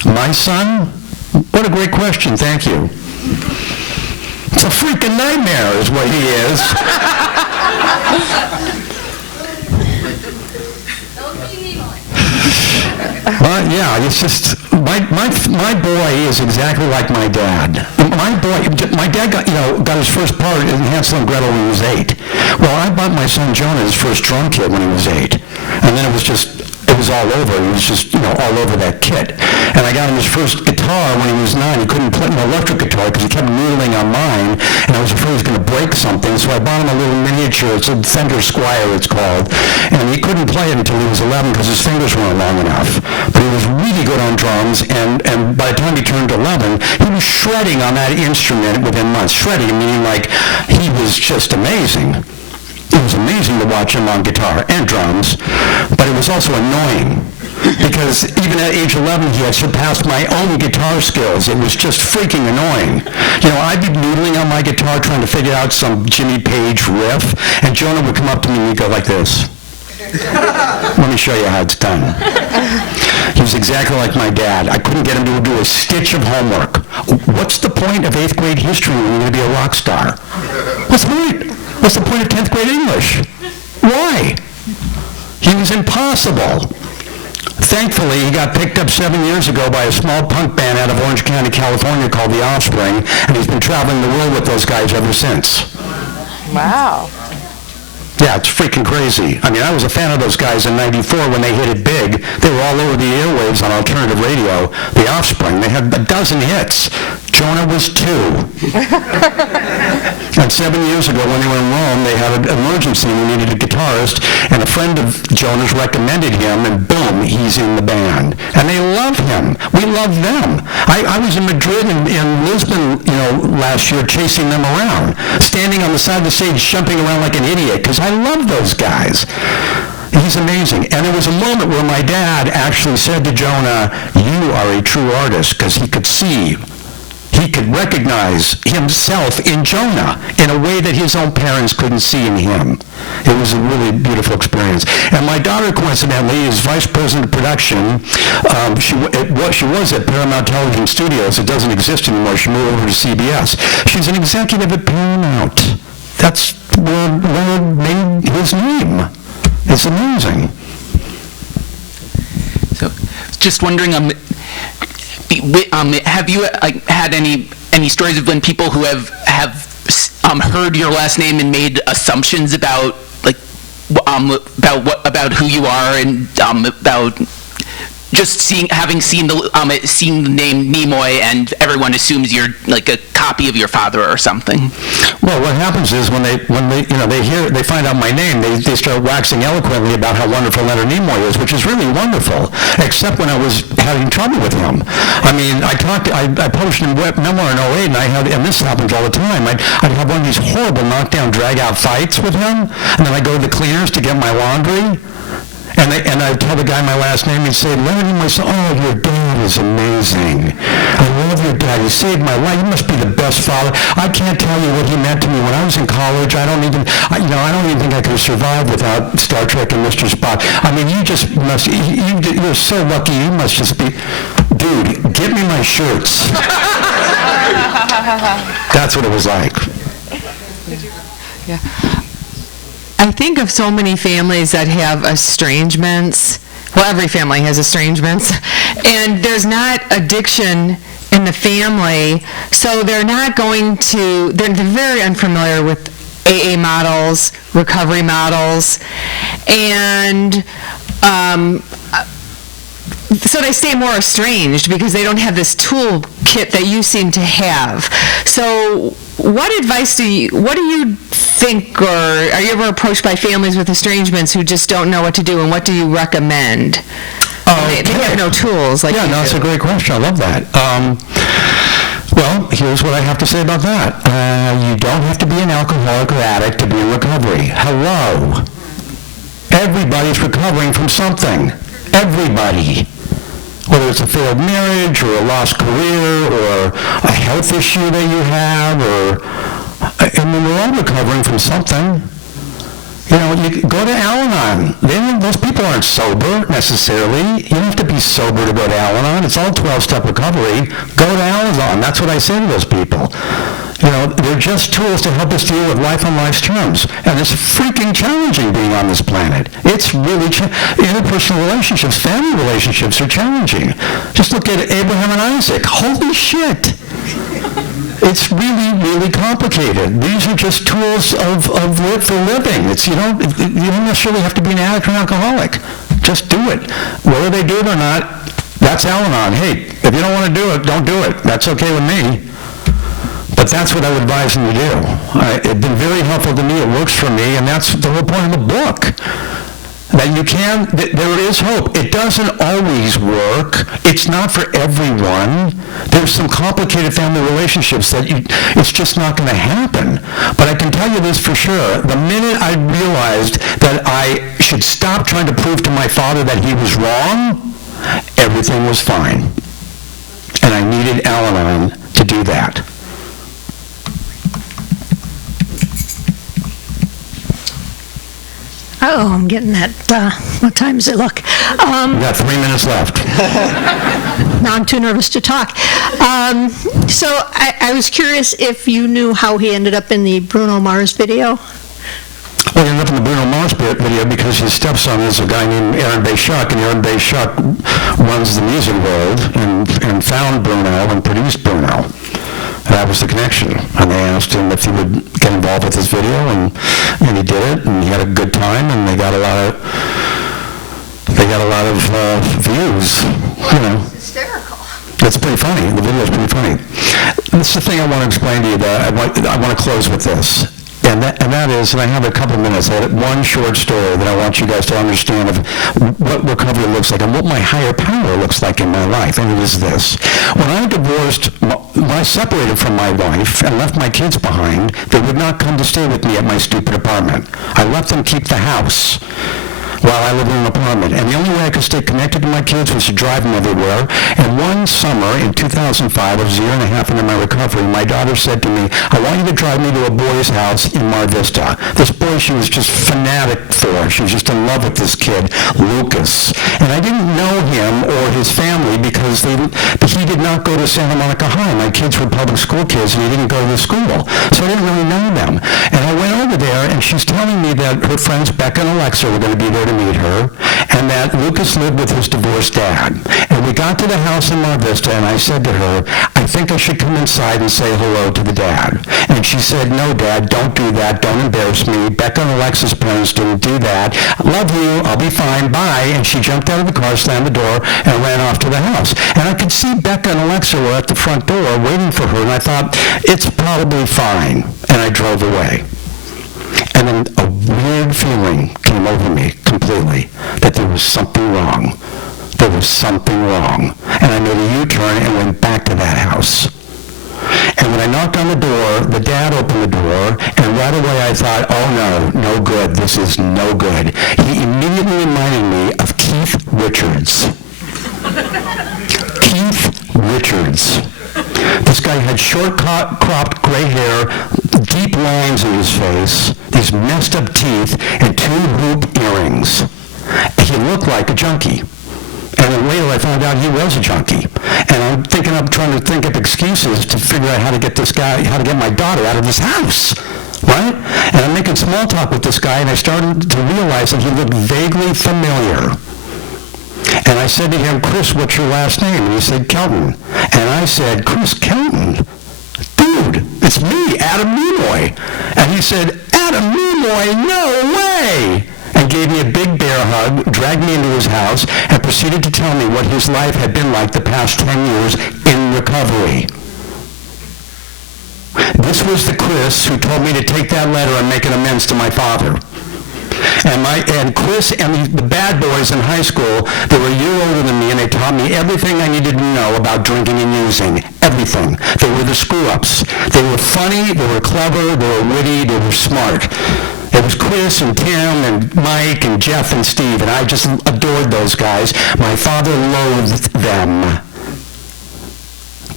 My son? What a great question, thank you. It's a freaking nightmare is what he is. Yeah, it's just, my boy is exactly like my dad. My dad got his first part in Hansel and Gretel when he was 8. Well, I bought my son Jonah his first drum kit when he was 8. And then it was all over. He was just, all over that kit. And I got him his first guitar when he was 9. He couldn't play an electric guitar because he kept noodling on mine, and I was afraid he was going to break something. So I bought him a little miniature. It's a Fender Squire, it's called. And he couldn't play it until he was 11 because his fingers weren't long enough. But he was really good on drums, and by the time he turned 11, he was shredding on that instrument within months. Shredding, meaning like he was just amazing. It was amazing to watch him on guitar and drums, but it was also annoying because even at age 11 he had surpassed my own guitar skills. It was just freaking annoying. I'd be noodling on my guitar trying to figure out some Jimmy Page riff, and Jonah would come up to me and he'd go like this. Let me show you how it's done. He was exactly like my dad. I couldn't get him to do a stitch of homework. What's the point of 8th grade history when you're going to be a rock star? What's the point? What's the point of 10th grade English? Why? He was impossible. Thankfully, he got picked up 7 years ago by a small punk band out of Orange County, California called The Offspring, and he's been traveling the world with those guys ever since. Wow. Yeah, it's freaking crazy. I mean, I was a fan of those guys in '94 when they hit it big. They were all over the airwaves on alternative radio. The Offspring, they had a dozen hits. Jonah was 2. And 7 years ago when they were in Rome, they had an emergency and we needed a guitarist, and a friend of Jonah's recommended him, and boom, he's in the band. And they love him. We love them. I was in Madrid and in Lisbon, last year chasing them around, standing on the side of the stage, jumping around like an idiot, because I love those guys. He's amazing. And there was a moment where my dad actually said to Jonah, you are a true artist, because he could recognize himself in Jonah in a way that his own parents couldn't see in him. It was a really beautiful experience. And my daughter, coincidentally, is vice president of production. She was at Paramount Television Studios. It doesn't exist anymore. She moved over to CBS. She's an executive at Paramount. That's where Leonard made his name. It's amazing. So, just wondering, have you had any stories of when people who have heard your last name and made assumptions about about who you are and about having seen the name Nimoy, and everyone assumes you're like a copy of your father or something? Well, what happens is when they find out my name, they start waxing eloquently about how wonderful Leonard Nimoy is, which is really wonderful, except when I was having trouble with him. I mean, I published a memoir in 08, and this happens all the time. I'd have one of these horrible knockdown, drag-out fights with him, and then I go to the cleaners to get my laundry, and I tell the guy my last name, and say, Leonard Nimoy, oh, your dad is amazing. I love your dad. You saved my life. You must be the best father. I can't tell you what he meant to me when I was in college. I don't even think I could have survived without Star Trek and Mr. Spock. I mean, you just must, you're so lucky. You must just be, dude, get me my shirts. That's what it was like. Yeah. I think of so many families that have estrangements. Well, every family has estrangements. And there's not addiction in the family, so they're very unfamiliar with AA models, recovery models, and so they stay more estranged because they don't have this toolkit that you seem to have. So what do you think, or are you ever approached by families with estrangements who just don't know what to do, and what do you recommend? They have no tools like you do. That's a great question. I love that. Well, here's what I have to say about that. You don't have to be an alcoholic or addict to be in recovery. Hello. Everybody's recovering from something. Everybody. Whether it's a failed marriage or a lost career or a health issue that you have, we're all recovering from something. You go to Al-Anon. Those people aren't sober necessarily. You don't have to be sober to go to Al-Anon. It's all 12-step recovery. Go to Al-Anon. That's what I say to those people. They're just tools to help us deal with life on life's terms. And it's freaking challenging being on this planet. It's really interpersonal relationships, family relationships are challenging. Just look at Abraham and Isaac. Holy shit. It's really, really complicated. These are just tools for living. You don't necessarily have to be an addict or an alcoholic. Just do it. Whether they do it or not, that's Al-Anon. Hey, if you don't want to do it, don't do it. That's okay with me. But that's what I would advise them to do. It's been very helpful to me. It works for me, and that's the whole point of the book. That there is hope. It doesn't always work. It's not for everyone. There's some complicated family relationships that it's just not going to happen. But I can tell you this for sure. The minute I realized that I should stop trying to prove to my father that he was wrong, everything was fine. And I needed Al-Anon to do that. Oh, I'm getting that. What time does it look? We got 3 minutes left. Now I'm too nervous to talk. So I was curious if you knew how he ended up in the Bruno Mars video. Well, he ended up in the Bruno Mars video because his stepson is a guy named Aaron Bayshuk, and Aaron Bayshuk runs the music world and found Bruno and produced Bruno. That was the connection. And they asked him if he would get involved with this video, and he did it, and he had a good time, and they got a lot of views. It's hysterical. It's pretty funny. The video is pretty funny. That's the thing I want to explain to you. That I want to close with this. And that is, and I have a couple minutes, I have one short story that I want you guys to understand of what recovery looks like and what my higher power looks like in my life, and it is this. When I separated from my wife and left my kids behind, they would not come to stay with me at my stupid apartment. I let them keep the house while I lived in an apartment. And the only way I could stay connected to my kids was to drive them everywhere. And one summer in 2005, I was a year and a half into my recovery, my daughter said to me, I want you to drive me to a boy's house in Mar Vista. This boy she was just fanatic for. She was just in love with this kid, Lucas. And I didn't know him or his family because he did not go to Santa Monica High. My kids were public school kids and he didn't go to the school. So I didn't really know them. And I went over there and she's telling me that her friends Becca and Alexa were going to be there to meet her, and that Lucas lived with his divorced dad. And We got to the house in Mar Vista, and I said to her, I think I should come inside and say hello to the dad. And she said, no, Dad, don't do that. Don't embarrass me. Becca and Alexa's parents didn't do that. Love you. I'll be fine. Bye. And she jumped out of the car, slammed the door, and ran off to the house. And I could see Becca and Alexa were at the front door waiting for her, and I thought, it's probably fine. And I drove away. And then a weird feeling came over me completely, that there was something wrong. There was something wrong. And I made a U-turn and went back to that house. And when I knocked on the door, the dad opened the door, and right away I thought, oh no, no good, this is no good. He immediately reminded me of Keith Richards. Keith Richards. This guy had short cropped gray hair, deep lines in his face, these messed up teeth, and 2 hoop earrings. He looked like a junkie. And then later I found out he was a junkie. And I'm trying to think of excuses to figure out how to get this guy, how to get my daughter out of this house. Right? And I'm making small talk with this guy, and I started to realize that he looked vaguely familiar. And I said to him, Chris, what's your last name? And he said, Kelton. And I said, Chris Kelton? Dude, it's me, Adam Nimoy. And he said, Adam Nimoy, no way! And gave me a big bear hug, dragged me into his house, and proceeded to tell me what his life had been like the past 10 years in recovery. This was the Chris who told me to take that letter and make an amends to my father. And Chris and the bad boys in high school, they were a year older than me, and they taught me everything I needed to know about drinking and using. Everything. They were the screw-ups. They were funny, they were clever, they were witty, they were smart. It was Chris and Tim and Mike and Jeff and Steve, and I just adored those guys. My father loathed them.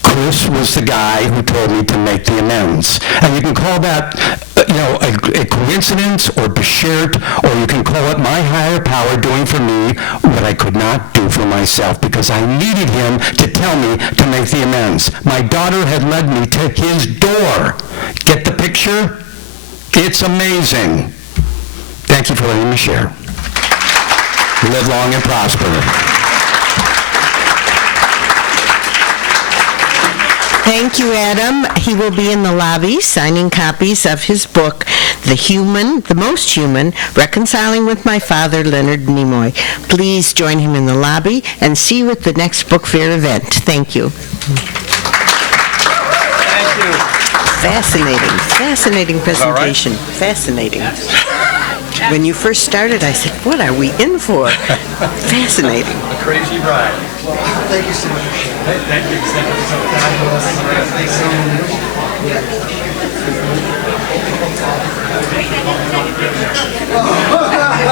Chris was the guy who told me to make the amends. And you can call that, a coincidence or beshert, or you can call it my higher power doing for me what I could not do for myself, because I needed him to tell me to make the amends. My daughter had led me to his door. Get the picture? It's amazing. Thank you for letting me share. Live long and prosper. Thank you, Adam. He will be in the lobby signing copies of his book, The Most Human, Reconciling with My Father, Leonard Nimoy. Please join him in the lobby and see you at the next book fair event. Thank you. Thank you. Fascinating presentation. All right. Fascinating. When you first started, I said, what are we in for? Fascinating. A crazy ride. Thank you so much. Thank you. Thank you so much.